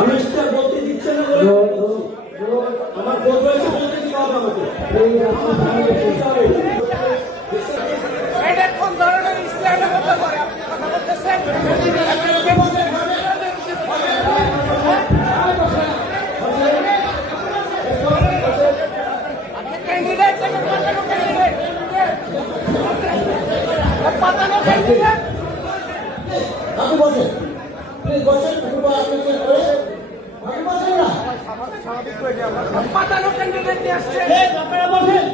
আমি সেটা বলতে দিচ্ছে না বলে আমার বলতে দিতে হবে আমাকে। এটা কোন ধরনের ইসলামের মতো করে আপনি কথা বলতেছেন? ক্যান্ডিডেট পাতানো ক্যান্ডিডেট আপনি বসেন, প্লিজ বসেন। আপনি বসেন না, পাতানো ক্যান্ডিডেট নিয়ে আসছে। আপনারা বসেন।